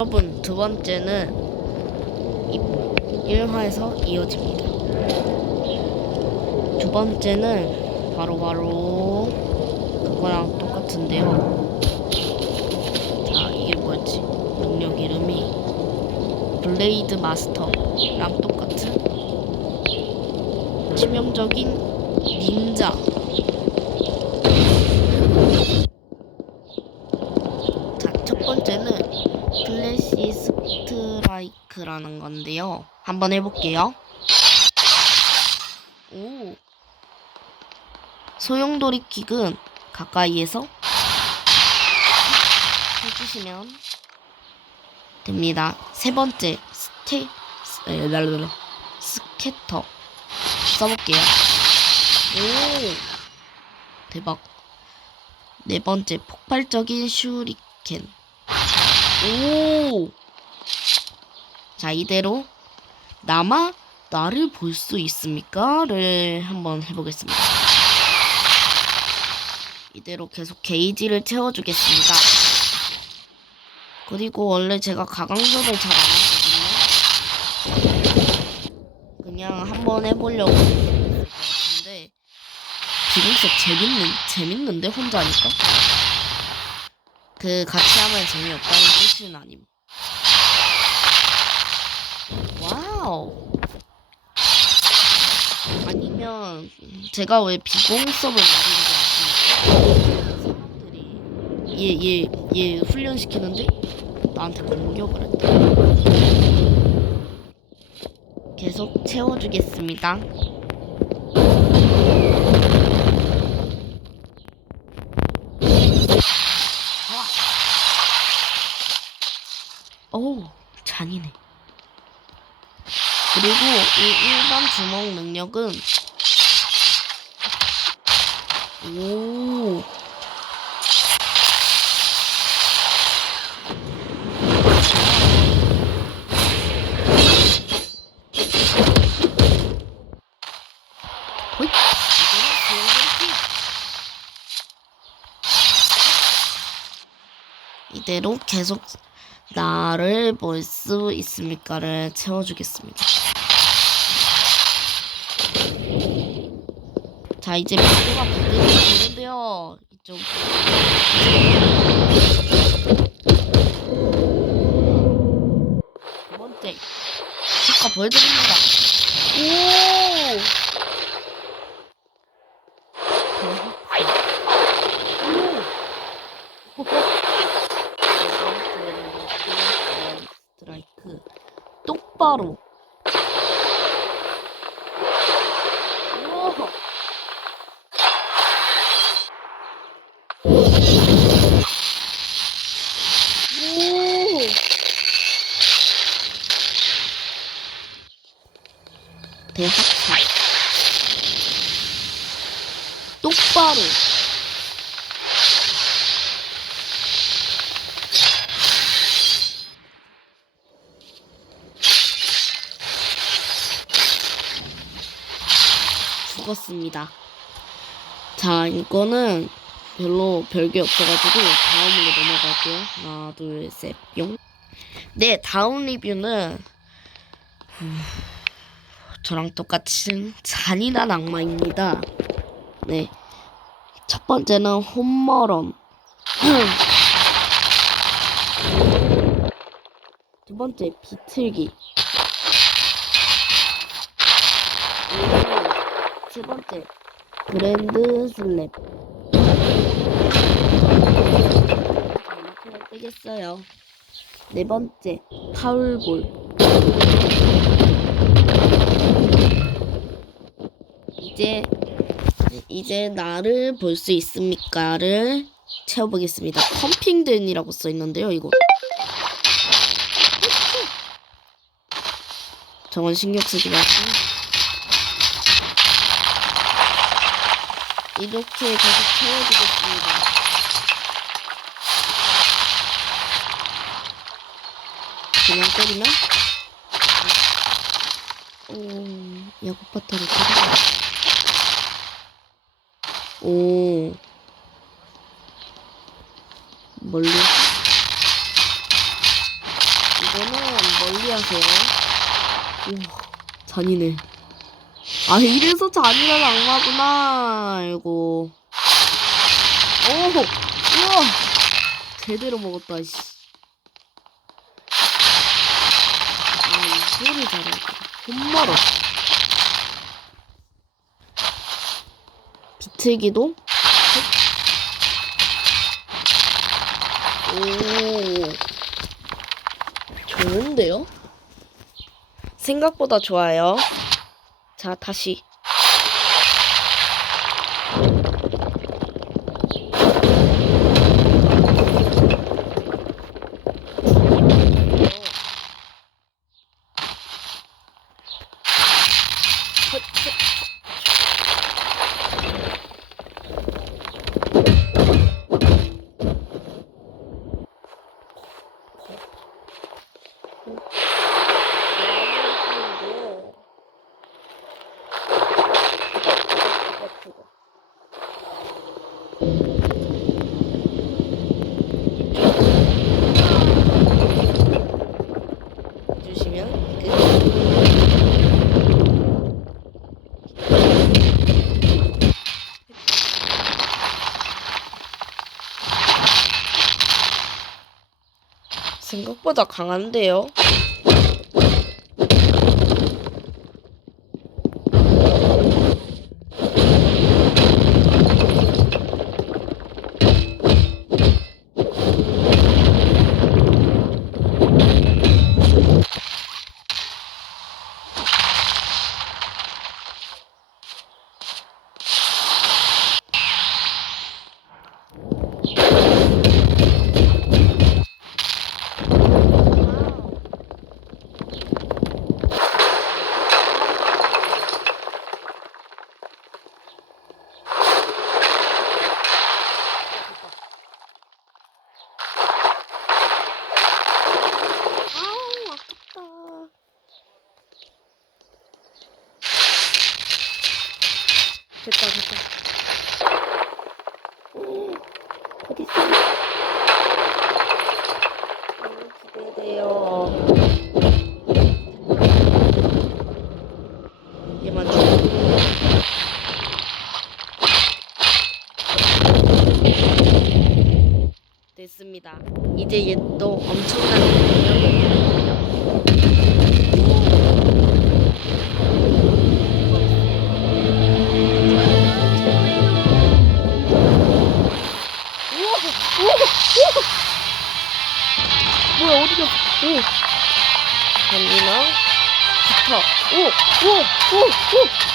여러분 두 번째는 1화에서 이어집니다. 두 번째는 바로 바로 그거랑 똑같은데요. 자 이게 뭐였지? 능력 이름이 블레이드 마스터랑 똑같은 치명적인 닌자 자, 첫 번째는 플래시 스트라이크라는 건데요. 한번 해볼게요. 오. 소용돌이 킥은 가까이에서 해주시면 됩니다. 세 번째, 스테, 스케터. 써볼게요. 오. 대박. 네 번째, 폭발적인 슈리켄. 오! 자, 이대로 나마 나를 볼 수 있습니까?를 한번 해보겠습니다. 이대로 계속 게이지를 채워주겠습니다. 그리고 원래 제가 가강점을 잘안 하거든요. 그냥 한번 해보려고 것 같은데 비공석 재밌는 재밌는데 혼자 하니까. 그 같이 하면 재미없다는 뜻은 아님. 아니면 제가 왜 비공섭을 만드는 줄 아십니까? 사람들이 얘 얘 얘 훈련시키는데 나한테 공격을 했다. 계속 채워주겠습니다. 어우, 잔이네. 그리고 이 일반 주먹 능력은 오. 이대로 계속 나를 볼 수 있습니까를 채워주겠습니다. 자 이제 미소가 되는데요. 이쪽 두 번째 효과 보여드립니다. 오! 오! 스트라이크 똑바로 우와. 오. 대학살 똑바로 죽었습니다. 자, 이거는 별로 별게 없어가지고 다음으로 넘어갈게요. 하나, 둘, 셋, 뿅. 네, 다음 리뷰는 음, 저랑 똑같은 잔인한 악마입니다. 네, 첫 번째는 홈머럼. 두 번째 비틀기. 오, 세 번째 그랜드 슬랩. 마크를 떼겠어요. 네 번째 파울볼. 이제 이제 나를 볼 수 있습니까를 채워보겠습니다. 펌핑된이라고 써 있는데요. 이거 저건 신경 쓰지 마세요. 이렇게 계속 채워주겠습니다. 그냥 때리면 오 야구 파터를 때려. 오 멀리 이거는 멀리 하세요. 우와, 잔인해. 아, 이래서 잔인한 악마구나. 아이고. 오, 우와. 제대로 먹었다, 씨. 아, 이거를 잘해. 손말어. 비틀기도? 오. 좋은데요? 생각보다 좋아요. 자, 다시. 생각보다 강한데요? 됐다 오! 전이랑 기타. 오! 오! 오! 오!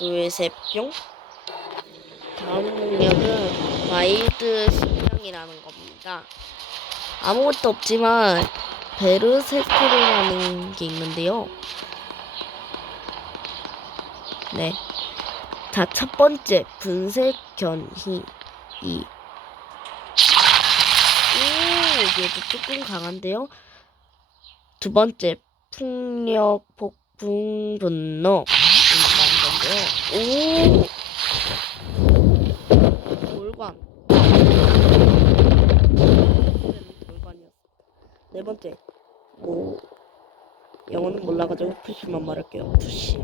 둘, 셋, 뿅. 다음 능력은 와일드 심장이라는 겁니다. 아무것도 없지만 베르세크르라는 게 있는데요. 네. 자, 첫 번째 분쇄 견희 이. 오, 얘도 조금 강한데요. 두 번째 풍력 폭풍 분노. 오, 돌관. 돌관이었어. 네 번째 뭐 영어는 몰라가지고 푸시만 말할게요. 푸시.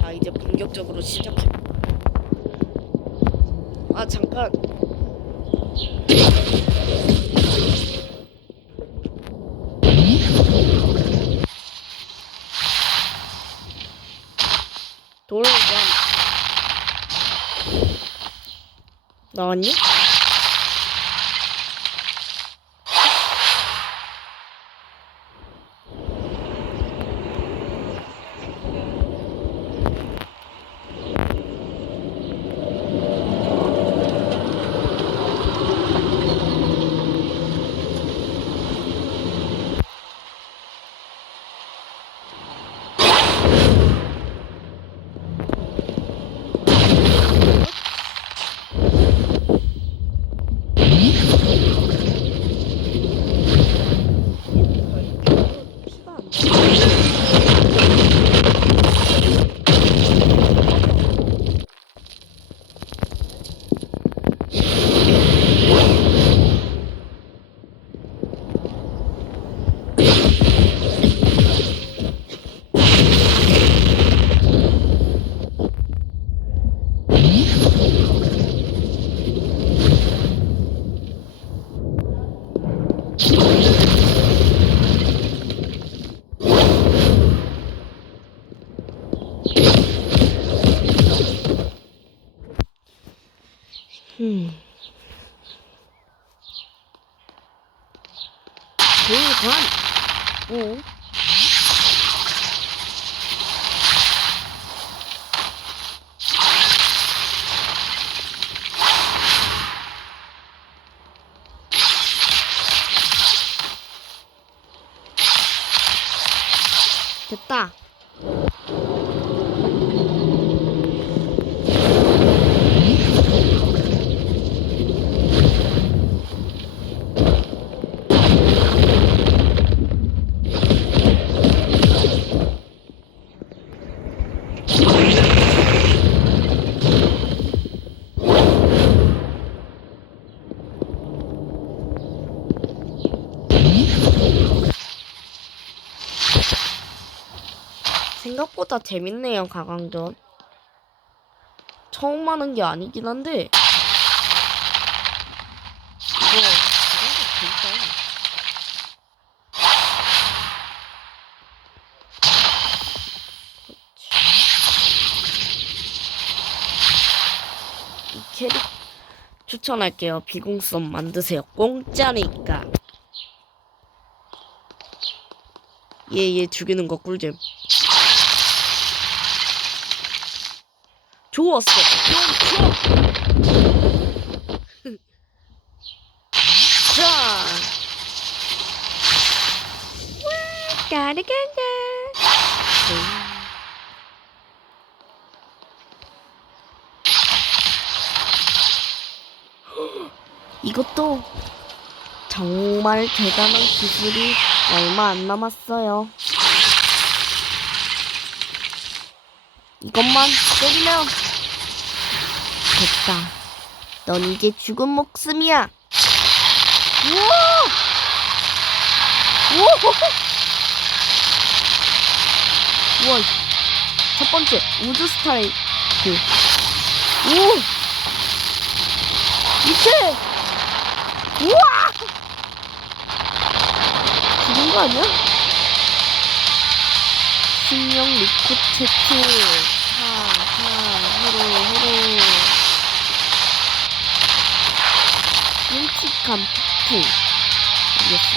자 이제 본격적으로 시작해. 아 잠깐. 돌관 나왔니? 음. 됐다. 생각보다 재밌네요, 가강전. 처음 하는 게 아니긴 한데. 이거, 이거 재밌다. 이 캐릭 추천할게요. 비공성 만드세요. 공짜니까. 얘, 얘 죽이는 거 꿀잼. 좋았어. 좋아. 자. 까르간다. 이것도 정말 대단한 기술이 얼마 안 남았어요. 이것만 때리면 됐다. 넌 이제 죽은 목숨이야. 우와! 우와! 우와! 첫 번째 우주 스타일 그 오! 이체! 우와! 죽은 거 아니야? 신령 리코체트 하하 호로 호로. 끔찍한 폭풍. 알겠어.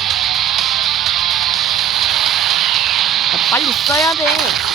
나 빨리 써야 돼